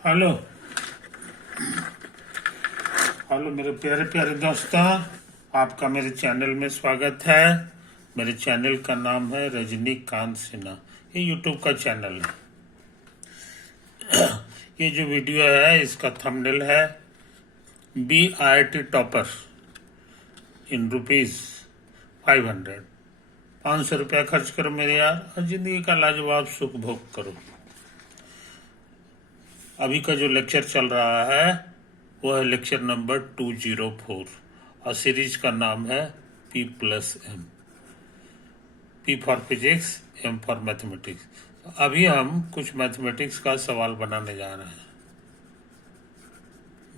Hello hello मेरे प्यारे प्यारे दोस्तों, आपका मेरे चैनल में स्वागत है। मेरे चैनल का नाम है रजनीकांत सिन्हा। ये यूट्यूब का चैनल है। ये जो वीडियो है इसका थंबनेल है BIT टॉपर इन ₹500। 500 रुपया खर्च करो मेरे यार, और जिंदगी का लाजवाब सुख भोग करो। अभी का जो लेक्चर चल रहा है वो है लेक्चर नंबर 204 और सीरीज का नाम है P+M। P for physics, M for mathematics. अभी हम कुछ मैथमेटिक्स का सवाल बनाने जा रहे हैं।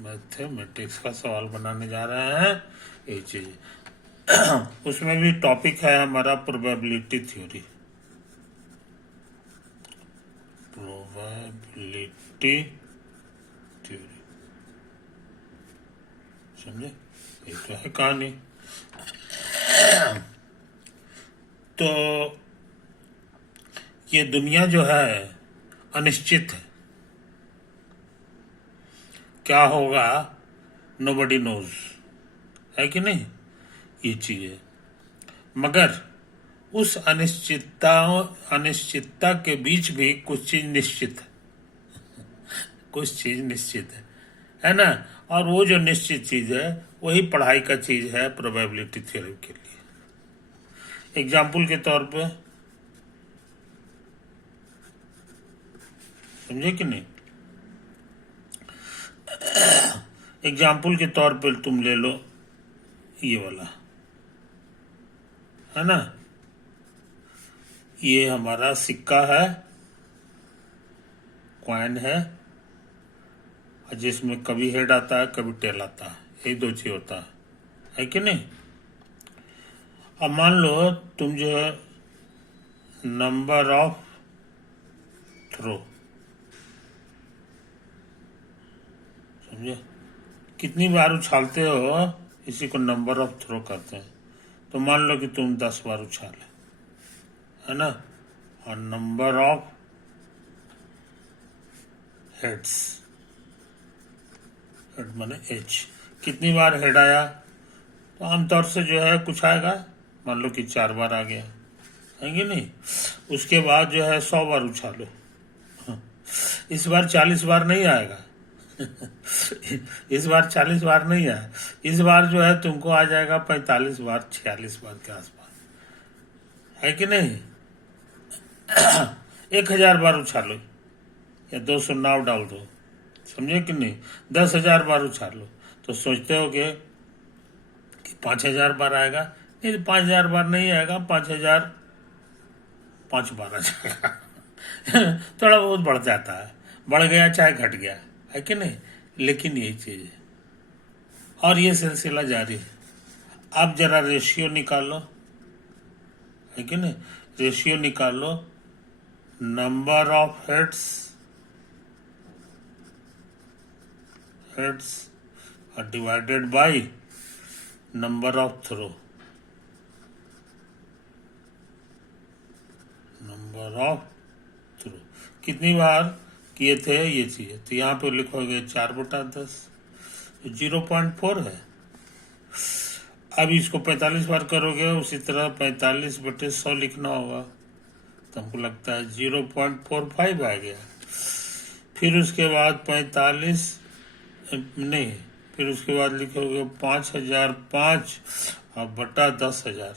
मैथमेटिक्स का सवाल बनाने जा रहे हैं ये चीज। उसमें भी टॉपिक है हमारा प्रोबेबिलिटी थ्योरी। प्रोबेबिलिटी थ्योरी, समझे? ये तो है कहानी। तो ये दुनिया जो है अनिश्चित है। क्या होगा नोबडी नोज, है कि नहीं? ये चीज है, मगर उस अनिश्चितता के बीच भी कुछ चीज निश्चित है। कुछ चीज निश्चित है ना? और वो जो निश्चित चीज है वही पढ़ाई का चीज है प्रोबेबिलिटी थ्योरी के लिए। एग्जाम्पल के तौर पे, समझे कि नहीं? एग्जाम्पल के तौर पे तुम ले लो ये वाला, है ना? ये हमारा सिक्का है, कॉइन है, जिसमें कभी हेड आता है कभी टेल आता है। यही दो चीज होता है कि नहीं? अब मान लो तुम जो है नंबर ऑफ थ्रो, समझे? कितनी बार उछालते हो इसी को नंबर ऑफ थ्रो कहते हैं। तो मान लो कि तुम 10 बार उछाले, है ना? और नंबर ऑफ हेड्स, हेड माने H, कितनी बार हेड आया? तो आमतौर से जो है कुछ आएगा, मान लो कि 4 बार आ गया, है कि नहीं? उसके बाद जो है 100 बार उछालो। इस बार 40 बार नहीं आएगा। इस बार 40 बार नहीं आया। इस बार जो है तुमको आ जाएगा 45 बार, 46 बार के आसपास, है कि नहीं? 1000 बार उछालो या 200 नाव डाल दो, समझे कि नहीं? 10,000 बार उछालो तो सोचते हो कि 5,000 बार आएगा। नहीं, 5,000 बार नहीं आएगा, 5,005 बार आ जाएगा। थोड़ा बहुत बढ़ जाता है, बढ़ गया चाहे घट गया, है कि नहीं? लेकिन यही चीज है और ये सिलसिला जारी है। अब जरा रेशियो निकालो, है कि नहीं? रेशियो निकालो नंबर ऑफ हेड्स और divided by number of throw, number of throw कितनी बार किए थे ये चीज। तो यहाँ पे लिखोगे 4/10, 0.4 है। अब इसको 45 बार करोगे, उसी तरह 45/100 लिखना होगा, तो हमको लगता है 0.45 आ गया। फिर उसके बाद 45 नहीं, फिर उसके बाद लिखोगे 5,005 और बटा 10,000,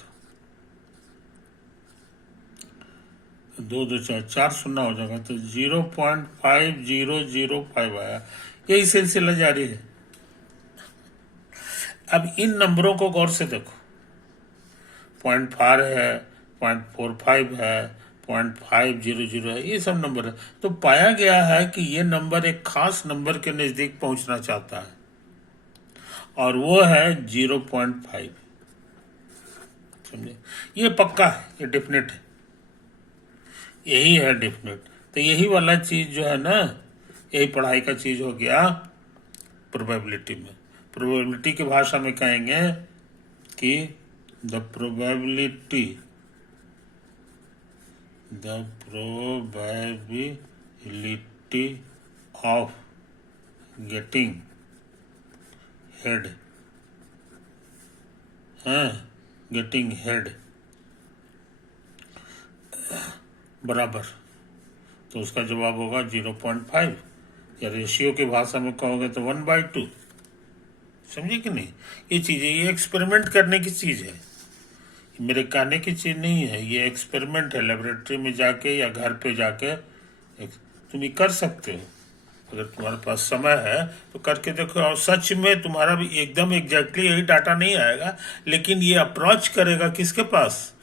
2 2 4 4 शून्य हो जाएगा, तो 0.5005 आया। यही सिलसिला जारी है। अब इन नंबरों को गौर से देखो, 0.4 है, 0.45 है, 0.500 है, ये सब नंबर है। तो पाया गया है कि ये नंबर एक खास नंबर के नजदीक पहुंचना चाहता है और वो है 0.5। समझे? ये पक्का है, ये डेफिनेट है, यही है डेफिनेट। तो यही वाला चीज जो है ना, यही पढ़ाई का चीज हो गया प्रोबेबिलिटी में। प्रोबेबिलिटी की भाषा में कहेंगे कि the probability of getting head, हाँ, गेटिंग हेड बराबर, तो उसका जवाब होगा 0.5, या रेशियो की भाषा में कहोगे तो 1/2। समझे कि नहीं? ये चीज़ें, ये एक्सपेरिमेंट करने की चीज़ है, मेरे कहने की चीज़ नहीं है, ये एक्सपेरिमेंट है। लेबोरेटरी में जाके या घर पे जाके तुम ये कर सकते हो, अगर तुम्हारे पास समय है तो करके देखो। और सच में तुम्हारा भी एकदम एग्जैक्टली यही डाटा नहीं आएगा, लेकिन ये अप्रोच करेगा किसके पास?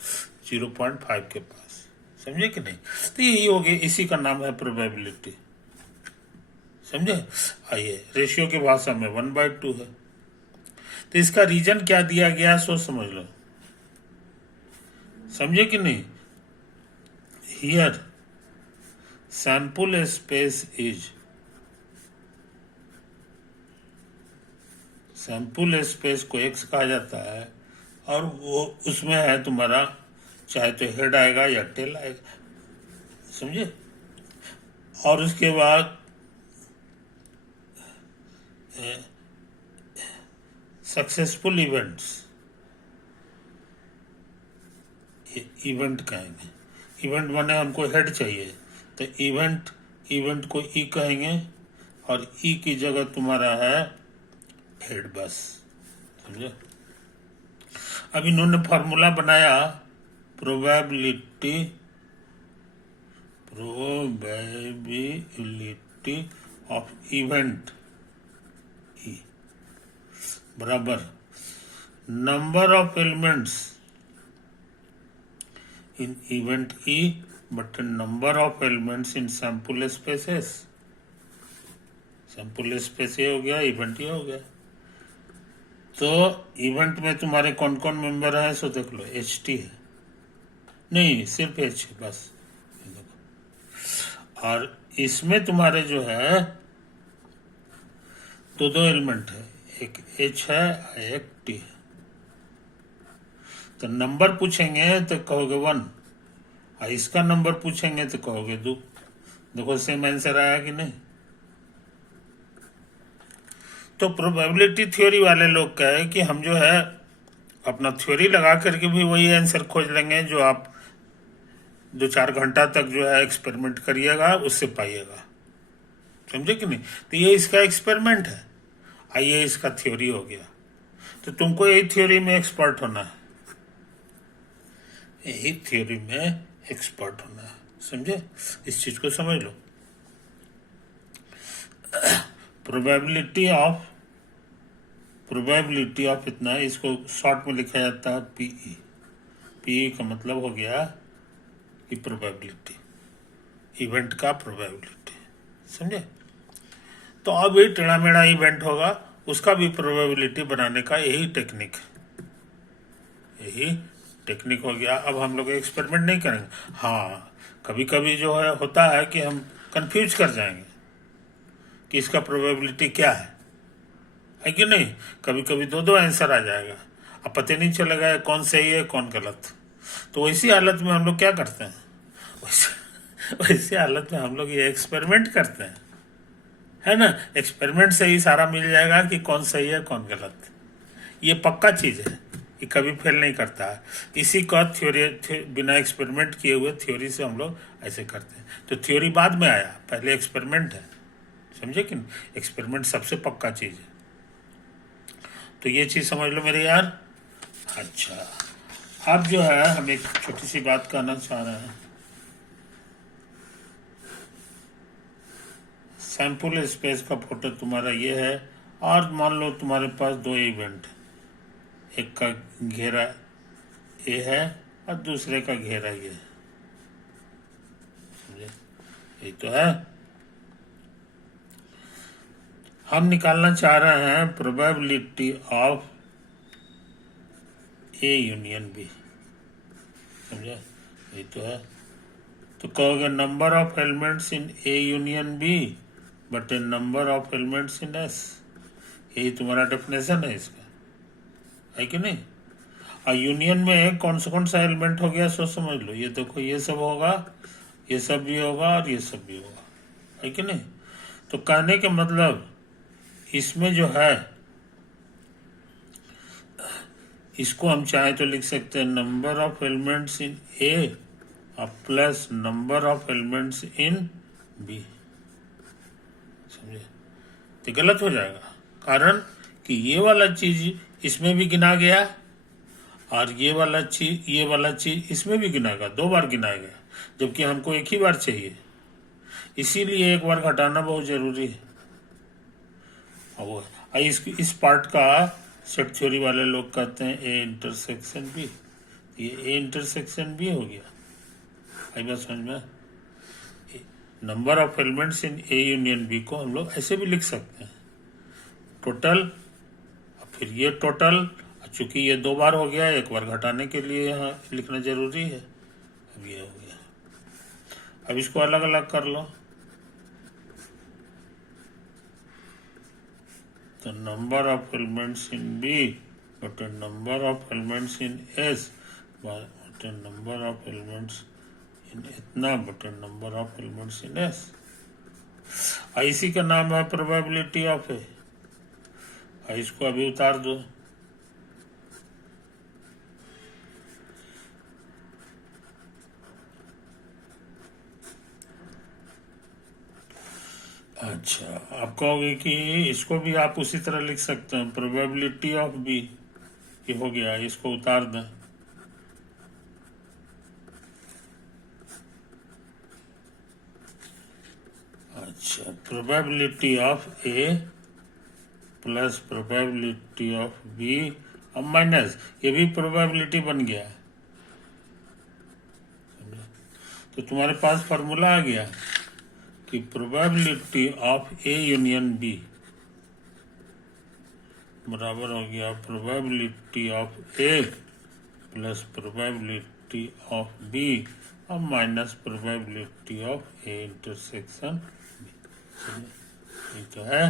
0.5 के पास। समझे कि नहीं? तो यही हो गया, इसी का नाम है प्रोबेबिलिटी। समझे? आइए, रेशियो की भाषा में 1/2 है। तो इसका रीजन क्या दिया गया, सोच समझ लो। समझे कि नहीं? Here sample space is, sample space को एक्स कहा जाता है, और वो उसमें है तुम्हारा, चाहे तो हेड आएगा या टेल आएगा। समझे? और उसके बाद सक्सेसफुल इवेंट्स, इवेंट कहेंगे। इवेंट माने हमको हेड चाहिए, तो इवेंट को ई कहेंगे, और ई की जगह तुम्हारा है हेड, बस। समझे? अब इन्होंने फॉर्मूला बनाया, प्रोबेबिलिटी ऑफ इवेंट ई बराबर number of elements in event E but number of elements in sample spaces। Sample space ये हो गया, इवेंट ये हो गया। तो इवेंट में तुम्हारे कौन कौन मेंबर हैं, सो देख लो। HT है, नहीं सिर्फ H है बस। और इसमें तुम्हारे जो है दो एलिमेंट है, एक H है एक T है। तो नंबर पूछेंगे तो कहोगे 1, और इसका नंबर पूछेंगे तो कहोगे 2। देखो सेम आंसर आया कि नहीं? तो प्रोबेबिलिटी थ्योरी वाले लोग कहे कि हम जो है अपना थ्योरी लगा करके भी वही आंसर खोज लेंगे जो आप 2-4 घंटा तक जो है एक्सपेरिमेंट करिएगा, उससे पाइएगा। समझे कि नहीं? तो ये इसका एक्सपेरिमेंट है, आइए इसका थ्योरी हो गया। तो तुमको यही थ्योरी में एक्सपर्ट होना है, यही थ्योरी में एक्सपर्ट होना है। समझे? इस चीज को समझ लो। प्रोबेबिलिटी ऑफ इतना, इसको शॉर्ट में लिखा जाता है पीई। पीई का मतलब हो गया कि प्रोबेबिलिटी, इवेंट का प्रोबेबिलिटी। समझे? तो अब ये टेढ़ा मेढ़ा इवेंट होगा, उसका भी प्रोबेबिलिटी बनाने का यही टेक्निक हो गया। अब हम लोग एक्सपेरिमेंट नहीं करेंगे। हाँ, कभी कभी जो है होता है कि हम कंफ्यूज कर जाएंगे कि इसका प्रोबेबिलिटी क्या है कि नहीं? कभी कभी दो आंसर आ जाएगा, अब पता नहीं चलेगा कौन सही है कौन गलत। तो वैसी हालत में हम लोग क्या करते हैं, वैसी हालत में हम लोग ये एक्सपेरिमेंट करते हैं, है ना? एक्सपेरिमेंट से ही सारा मिल जाएगा कि कौन सही है कौन गलत। ये पक्का चीज है, ये कभी फेल नहीं करता है। इसी का थ्योरी बिना एक्सपेरिमेंट किए हुए थ्योरी से हम लोग ऐसे करते हैं। तो थ्योरी बाद में आया, पहले एक्सपेरिमेंट है। समझे कि नहीं? एक्सपेरिमेंट सबसे पक्का चीज है। तो ये चीज समझ लो मेरे यार। अच्छा, अब जो है हम एक छोटी सी बात कहना चाह रहे हैं। सैंपल स्पेस का फोटो तुम्हारा ये है, और मान लो तुम्हारे पास 2 इवेंट, एक का घेरा ये है और दूसरे का घेरा ये है। समझे? यही तो है। हम निकालना चाह रहे हैं probability of A union B. समझे? यही तो है। तो कहोगे number of elements in A union B but A number of elements in S. यही तुम्हारा डेफिनेशन है इसका, है कि नहीं? और यूनियन में कौन सा एलिमेंट हो गया, सो समझ लो। ये देखो, ये सब होगा, ये सब भी होगा और ये सब भी होगा, है कि नहीं? तो कहने के मतलब इसमें जो है इसको हम चाहे तो लिख सकते हैं number of elements in A plus number of elements in B. समझे? तो गलत हो जाएगा, कारण कि ये वाला चीज इसमें भी गिना गया और ये वाला चीज इसमें भी गिना गया, 2 बार गिना गया, जबकि हमको एक ही बार चाहिए। इसीलिए एक बार घटाना बहुत जरूरी है। और इस पार्ट का सेट थ्योरी वाले लोग कहते हैं ए इंटरसेक्शन बी। ये ए इंटरसेक्शन बी हो गया। आई बात समझ में? Number of elements in A union B को हम लोग ऐसे भी लिख सकते हैं, टोटल, फिर ये टोटल। चूंकि ये 2 बार हो गया, एक बार घटाने के लिए यहाँ लिखना जरूरी है। अब ये हो गया। अब इसको अलग अलग कर लो, तो number of elements in B बटे number of elements in S बटे नंबर ऑफ एलिमेंट्स इन इतना बटे number of elements in S. इसी का नाम है प्रोबेबिलिटी ऑफ ए। इसको अभी उतार दो। अच्छा, आप कहोगे कि इसको भी आप उसी तरह लिख सकते हैं, प्रोबेबिलिटी ऑफ बी। ये हो गया, इसको उतार दें। अच्छा, probability of A plus probability of B अब माइनस, ये भी प्रोबेबिलिटी बन गया। तो तुम्हारे पास फॉर्मूला आ गया कि probability of A union B बराबर हो गया probability of A plus probability of B और minus probability of A intersection B. ये तो है,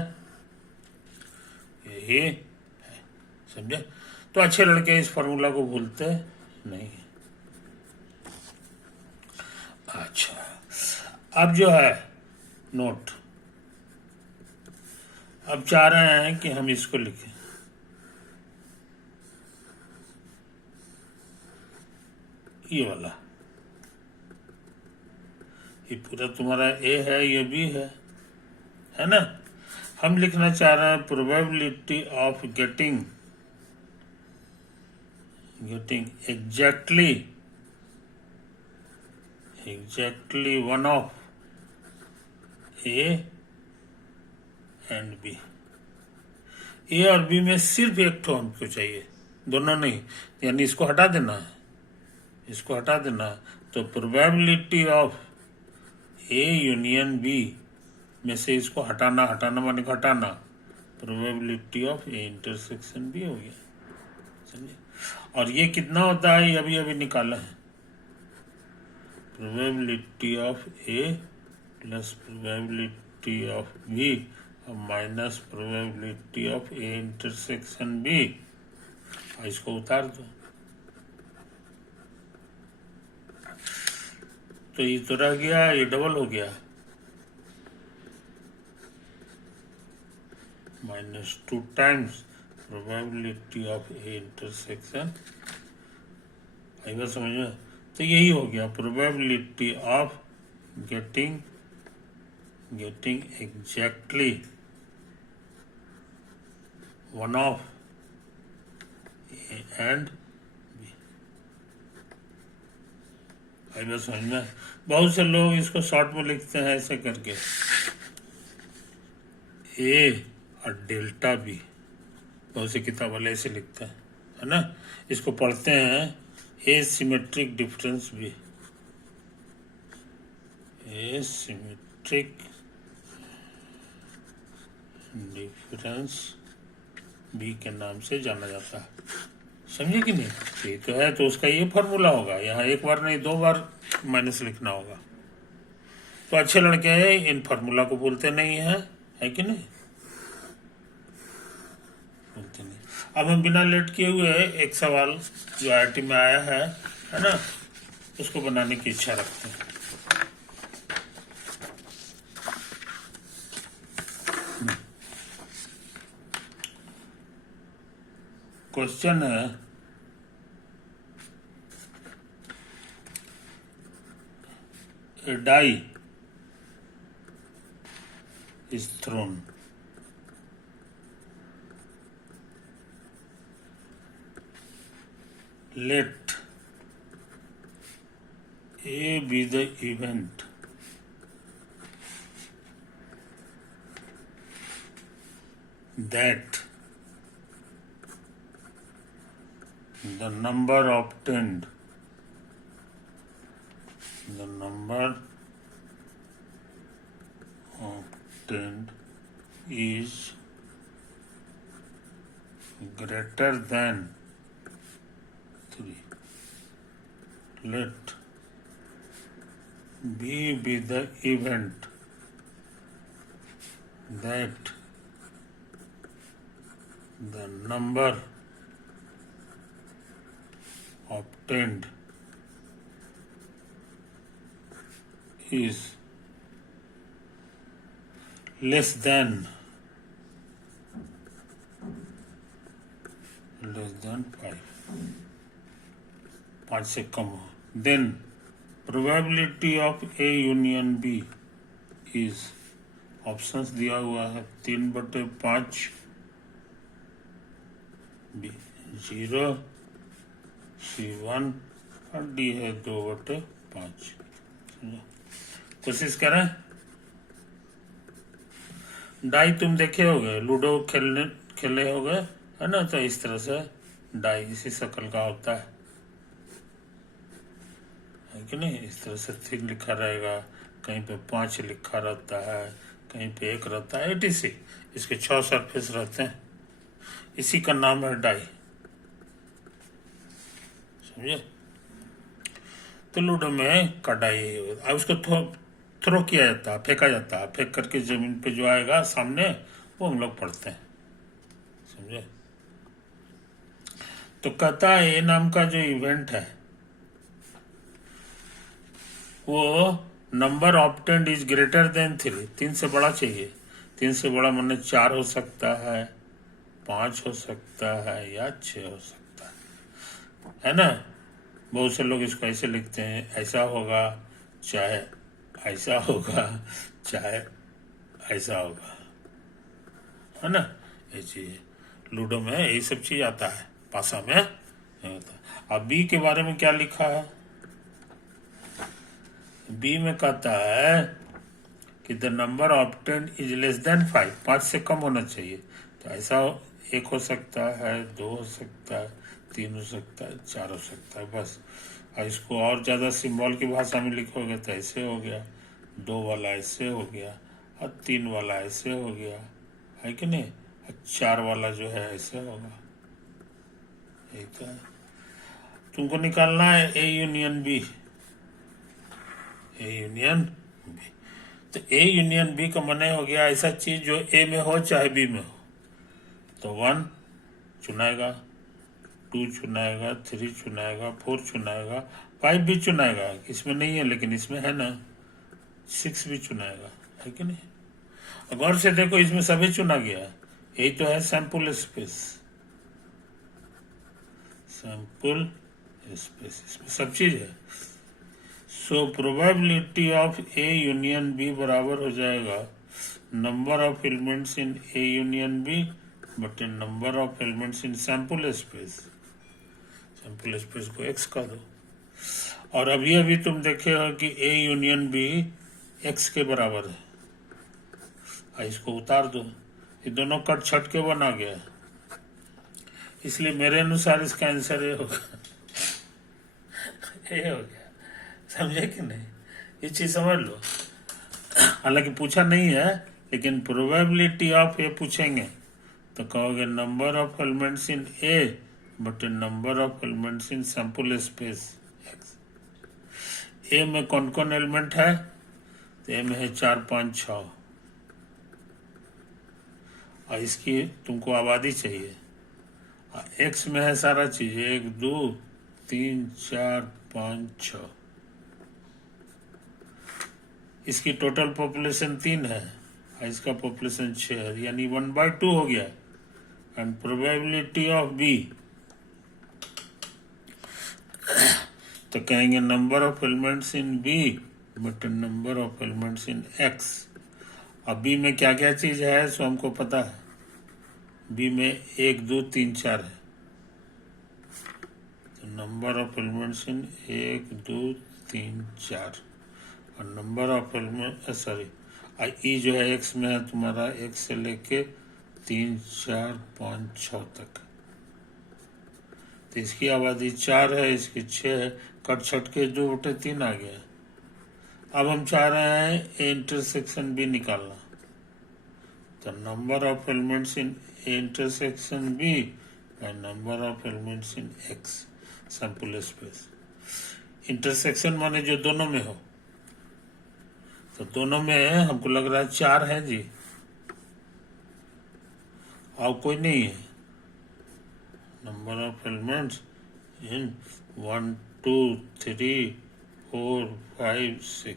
यही है। समझे? तो अच्छे लड़के इस फॉर्मूला को भूलते नहीं। अच्छा, अब जो है नोट, अब चाह रहे हैं कि हम इसको लिखें। ये वाला, ये पूरा तुम्हारा ए है, ये बी है ना? हम लिखना चाह रहे हैं probability of getting exactly one of A and B. A और बी में सिर्फ एक ठो हमको चाहिए, दोनों नहीं। यानी इसको हटा देना है, इसको हटा देना है। तो probability of A union B में से इसको हटाना माने घटाना, probability of A intersection B हो गया। समझे? और ये कितना होता है, ये अभी अभी निकाला है। Probability of A plus probability of B और minus probability of A intersection B. और इसको उतार दो, तो ये तो रह गया, ये डबल हो गया, -2 times probability of A intersection. आई बात समझ में? तो यही हो गया probability of getting exactly one of A and B. आई बात समझ में? बहुत से लोग इसको शॉर्ट में लिखते हैं ऐसे करके, ए और डेल्टा बी। बहुत से किताब वाले ऐसे लिखते हैं, है ना? इसको पढ़ते हैं asymmetric difference B, asymmetric difference B के नाम से जाना जाता है। समझे कि नहीं? ये तो है, तो उसका ये फॉर्मूला होगा। यहाँ एक बार नहीं 2 बार माइनस लिखना होगा। तो अच्छे लड़के हैं, इन फॉर्मूला को भूलते नहीं है कि नहीं? भूलते नहीं। अब हम बिना लेट किए हुए एक सवाल जो IIT में आया है ना, उसको बनाने की इच्छा रखते हैं। क्वेश्चन है a die is thrown. Let A be the event that the number obtained is greater than 3. Let B be the event that the number obtained is less than 5. 5 से कम हो. Then probability of A union B is, options दिया हुआ है 3/5 B 0 C1 और D है 2/5. कोशिश करें. Die तुम देखे होगे, लूडो खेले होगे, है ना. तो इस तरह से डाई इसी शक्ल का होता है कि नहीं. इस तरह से 3 लिखा रहेगा, कहीं पे 5 लिखा रहता है, कहीं पे 1 रहता है, etc. इसके 6 सरफेस रहते हैं. इसी का नाम है डाई. समझे. तो लूडो में का डाई अब उसको थ्रो किया जाता है, फेंका जाता है. फेंक करके जमीन पे जो आएगा सामने वो हम लोग पढ़ते हैं. समझे. तो कहता है ए नाम का जो इवेंट है वो number obtained is greater than 3. 3 से बड़ा चाहिए. 3 से बड़ा माने 4 हो सकता है, 5 हो सकता है या 6 हो सकता है ना. बहुत से लोग इसको ऐसे लिखते हैं, ऐसा होगा चाहे ऐसा होगा चाहे ऐसा होगा, है ना. ये चीज लूडो में यही सब चीज आता है, पासा में नहीं होता. अब बी के बारे में क्या लिखा है. बी में कहता है कि the number obtained is less than 5. 5 से कम होना चाहिए. तो ऐसा 1 हो सकता है, 2 हो सकता है, 3 हो सकता है, 4 हो सकता है, बस. और इसको और ज्यादा सिंबल की भाषा में लिखोगे तो ऐसे हो गया, 2 वाला ऐसे हो गया, और 3 वाला ऐसे हो गया, है कि नहीं. और 4 वाला जो है ऐसे होगा. यही तो है. तुमको निकालना है A union B. A union B. तो ए यूनियन बी का माने हो गया ऐसा चीज जो ए में हो चाहे बी में हो. तो 1 चुनाएगा, 2 चुनाएगा, 3 चुनाएगा, 4 चुनाएगा, 5 भी चुनाएगा. इसमें नहीं है लेकिन इसमें है ना. 6 भी चुनाएगा, है कि नहीं. गौर से देखो, इसमें सभी चुना गया. यही तो है सैंपल स्पेस. सैंपल स्पेस, इसमें सब चीज है. So probability of A union B बराबर हो जाएगा number of elements in A union B but in number of elements in sample space. Sample space को x का दो. और अभी तुम देखे हो कि ए यूनियन बी x के बराबर है. इसको उतार दो. ये दोनों कट छट के बना गया. इसलिए मेरे अनुसार इसका आंसर ये होगा. ये हो गया. समझे कि नहीं. ये चीज समझ लो. हालांकि पूछा नहीं है लेकिन प्रोबेबिलिटी ऑफ ए पूछेंगे तो कहोगे number of elements in A बट number of elements in sample space S. A में कौन कौन एलिमेंट है. तो ए में है 4 5 6. और इसकी तुमको आबादी चाहिए. एक्स में है सारा चीज 1 2 3 4 5 6. इसकी टोटल पॉपुलेशन 3 है और इसका पॉपुलेशन 6 है, यानी 1/2 हो गया. एंड प्रोबेबिलिटी ऑफ बी तो कहेंगे number of elements in B but number of elements in X. अब बी में क्या क्या चीज है सो हमको पता है। बी में 1 2 3 4 है, तो नंबर ऑफ एलिमेंट्स इन 1 2 3 4 और नंबर ऑफ एलिमेंट सॉरी ई जो है एक्स में है तुम्हारा 1 से लेके 3 4 5 6 तक। तो इसकी आबादी 4 है, इसकी 6 है, कट छट के 2/3 आ गया। अब हम चाह रहे हैं इंटरसेक्शन भी निकालना, तो number of elements in intersection B by number of elements in X sample space. Intersection माने जो दोनों में हो, तो दोनों में हमको लग रहा है 4 है जी, और कोई नहीं है। नंबर ऑफ एलिमेंट्स इन 1 2 3 4 5 6,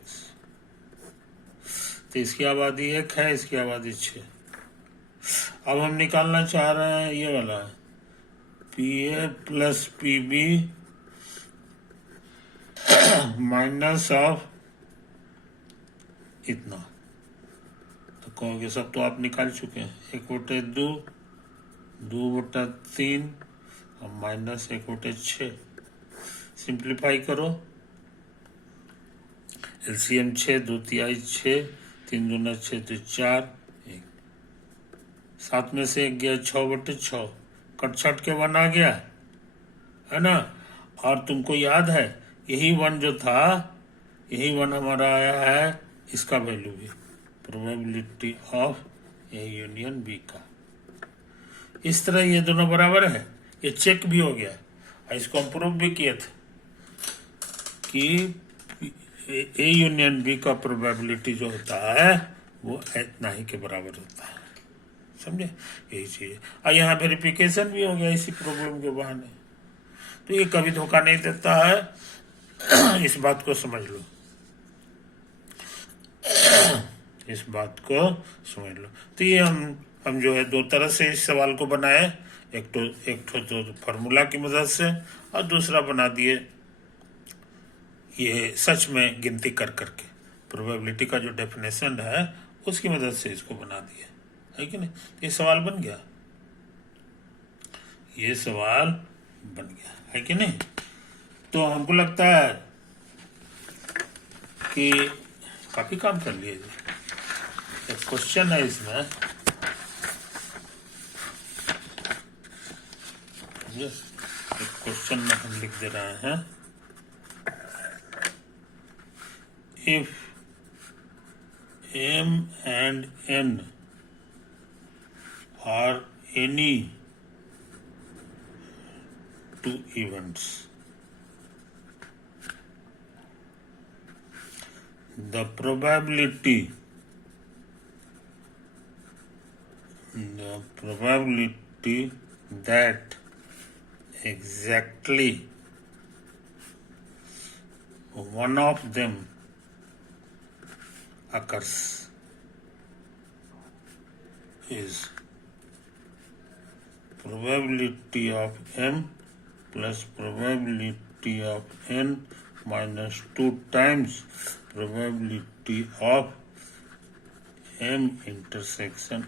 तो इसकी आबादी 1 है, इसकी आबादी 6। अब हम निकालना चाह रहे हैं ये वाला P A plus P B minus of इतना। तो कहोगे सब तो आप निकाल चुके हैं, 1/2 2/3 और माइनस 1/6। सिंप्लीफाई करो, एलसीएम 6 2 तिहाई 6 3 दूना 6 तो 4 1 7 में से 1 गया 6/6, कट छट के 1 आ गया है ना। और तुमको याद है यही 1 जो था, यही 1 हमारा आया है इसका वैल्यू भी, probability of A union B का। इस तरह ये दोनों बराबर है, ये चेक भी हो गया और इसको हम प्रूव भी किए थे कि ए यूनियन बी का प्रोबेबिलिटी जो होता है वो इतना ही के बराबर होता है। समझे, यही चीज है। और यहाँ वेरिफिकेशन भी हो गया इसी प्रॉब्लम के बहाने। तो ये कभी धोखा नहीं देता है, इस बात को समझ लो, इस बात को समझ लो। तो ये हम जो है 2 तरह से इस सवाल को बनाए, एक तो फार्मूला की मदद से और दूसरा बना दिए ये सच में गिनती कर करके। प्रोबेबिलिटी का जो डेफिनेशन है उसकी मदद से इसको बना दिया है कि नहीं। ये सवाल बन गया, ये सवाल बन गया है कि नहीं। तो हमको लगता है कि काफी काम कर लिए। एक क्वेश्चन है इसमें, एक क्वेश्चन में हम लिख दे रहे हैं, if m and n are any two events, the probability that exactly one of them occurs is probability of m plus probability of n minus 2 times probability of m intersection।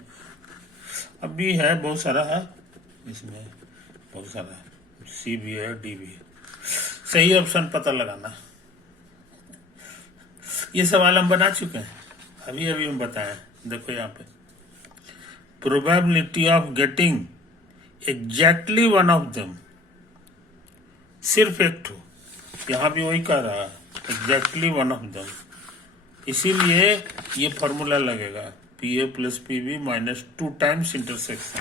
अब भी है, बहुत सारा है इसमें, बहुत सारा है, सी भी है डी भी है। सही ऑप्शन पता लगाना। ये सवाल हम बना चुके हैं, अभी हम बताएं। देखो यहाँ पे probability of getting exactly one of them, सिर्फ एक ठो, यहाँ भी वही कह रहा है एग्जैक्टली वन ऑफ देम, इसीलिए ये फॉर्मूला लगेगा P A plus P B minus 2 times intersection.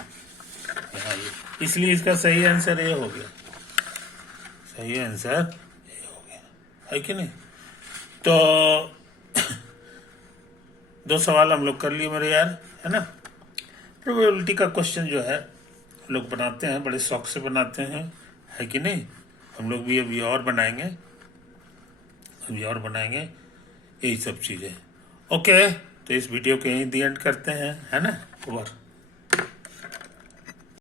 यहाँ ये, इसलिए इसका सही आंसर ये हो गया, सही आंसर ये हो गया है कि नहीं। तो 2 सवाल हम लोग कर लिए मेरे यार, है ना। प्रोबेबिलिटी का क्वेश्चन जो है हम लोग बनाते हैं, बड़े शौक से बनाते हैं, है कि नहीं। हम लोग भी अभी और बनाएंगे, यही सब चीज़ें। ओके, तो इस वीडियो को यहीं दी एंड करते हैं, है ना। ओवर।